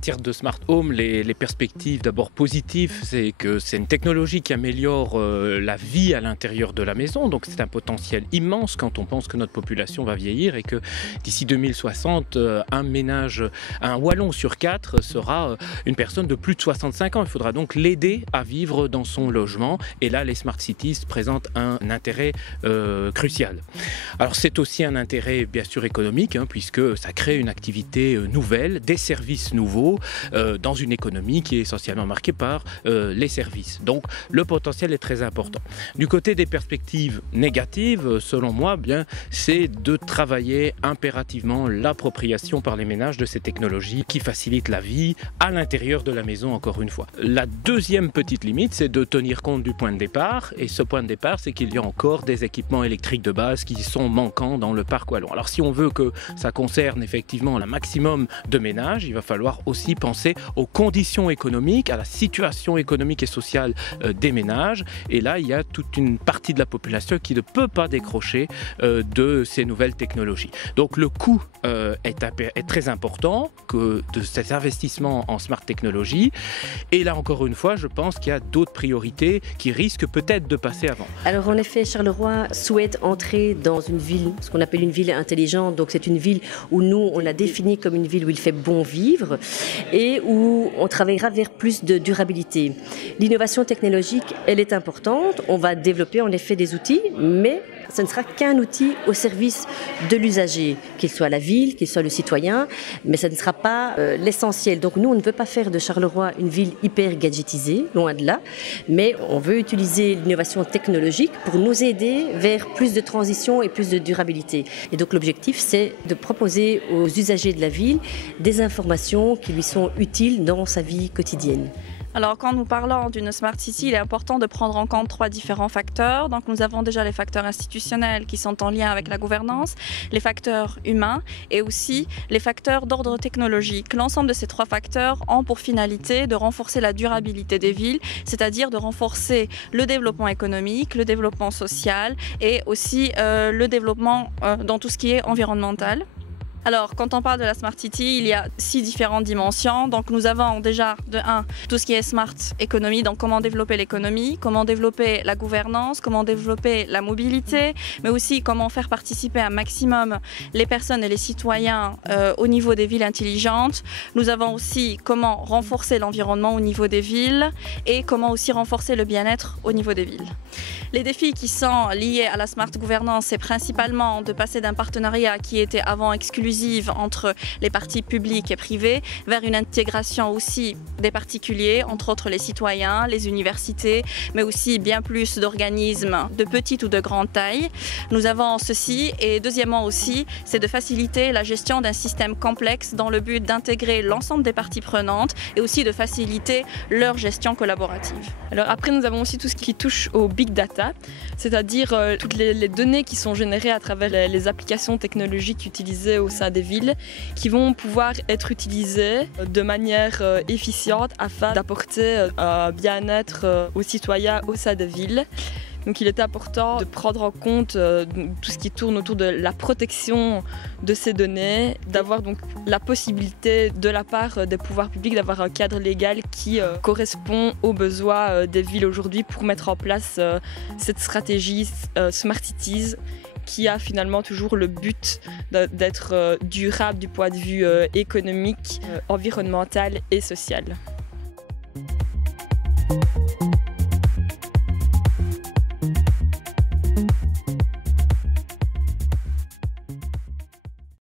matière de smart home, les perspectives d'abord positives, c'est que c'est une technologie qui améliore la vie à l'intérieur de la maison. Donc c'est un potentiel immense quand on pense que notre population va vieillir et que d'ici 2060, un Wallon sur 4 sera une personne de plus de 65 ans. Il faudra donc l'aider à vivre dans son logement. Et là, les smart cities présentent un intérêt crucial. Alors c'est aussi un intérêt bien sûr économique, puisque ça crée une activité nouvelle, des services nouveaux dans une économie qui est essentiellement marquée par les services. Donc le potentiel est très important. Du côté des perspectives négatives, selon moi, c'est de travailler impérativement l'appropriation par les ménages de ces technologies qui facilitent la vie à l'intérieur de la maison, encore une fois. La deuxième petite limite, c'est de tenir compte du point de départ. Et ce point de départ, c'est qu'il y a encore des équipements électriques de base qui sont manquants dans le parc wallon. Alors si on veut que ça concerne effectivement un maximum de ménages, il va falloir aussi penser aux conditions économiques, à la situation économique et sociale des ménages. Et là, il y a toute une partie de la population qui ne peut pas décrocher de ces nouvelles technologies. Donc le coût est très important de ces investissements en smart technologies. Et là, encore une fois, je pense qu'il y a d'autres priorités qui risquent peut-être de passer avant. Alors en effet, Charleroi souhaite entrer dans une ville, ce qu'on appelle une ville intelligente. Donc c'est une ville où nous, on l'a définie comme une ville où il fait bon vivre et où on travaillera vers plus de durabilité. L'innovation technologique, elle est importante. On va développer en effet des outils, mais ce ne sera qu'un outil au service de l'usager, qu'il soit la ville, qu'il soit le citoyen, mais ça ne sera pas l'essentiel. Donc nous, on ne veut pas faire de Charleroi une ville hyper gadgetisée, loin de là, mais on veut utiliser l'innovation technologique pour nous aider vers plus de transition et plus de durabilité. Et donc l'objectif, c'est de proposer aux usagers de la ville des informations qui lui sont utiles dans sa vie quotidienne. Alors quand nous parlons d'une Smart City, il est important de prendre en compte 3 différents facteurs. Donc nous avons déjà les facteurs institutionnels qui sont en lien avec la gouvernance, les facteurs humains et aussi les facteurs d'ordre technologique. L'ensemble de ces 3 facteurs ont pour finalité de renforcer la durabilité des villes, c'est-à-dire de renforcer le développement économique, le développement social et aussi le développement dans tout ce qui est environnemental. Alors, quand on parle de la Smart City, il y a 6 différentes dimensions. Donc, nous avons déjà, de 1, tout ce qui est Smart Economy, donc comment développer l'économie, comment développer la gouvernance, comment développer la mobilité, mais aussi comment faire participer un maximum les personnes et les citoyens au niveau des villes intelligentes. Nous avons aussi comment renforcer l'environnement au niveau des villes et comment aussi renforcer le bien-être au niveau des villes. Les défis qui sont liés à la Smart Gouvernance, c'est principalement de passer d'un partenariat qui était avant exclusif entre les parties publiques et privées vers une intégration aussi des particuliers, entre autres les citoyens, les universités, mais aussi bien plus d'organismes de petite ou de grande taille. Nous avons ceci et deuxièmement aussi, c'est de faciliter la gestion d'un système complexe dans le but d'intégrer l'ensemble des parties prenantes et aussi de faciliter leur gestion collaborative. Alors après, nous avons aussi tout ce qui touche au big data, c'est-à-dire toutes les données qui sont générées à travers les applications technologiques utilisées au sein des villes qui vont pouvoir être utilisées de manière efficiente afin d'apporter un bien-être aux citoyens au sein des villes. Donc il est important de prendre en compte tout ce qui tourne autour de la protection de ces données, d'avoir donc la possibilité de la part des pouvoirs publics d'avoir un cadre légal qui correspond aux besoins des villes aujourd'hui pour mettre en place cette stratégie Smart Cities qui a finalement toujours le but d'être durable du point de vue économique, environnemental et social.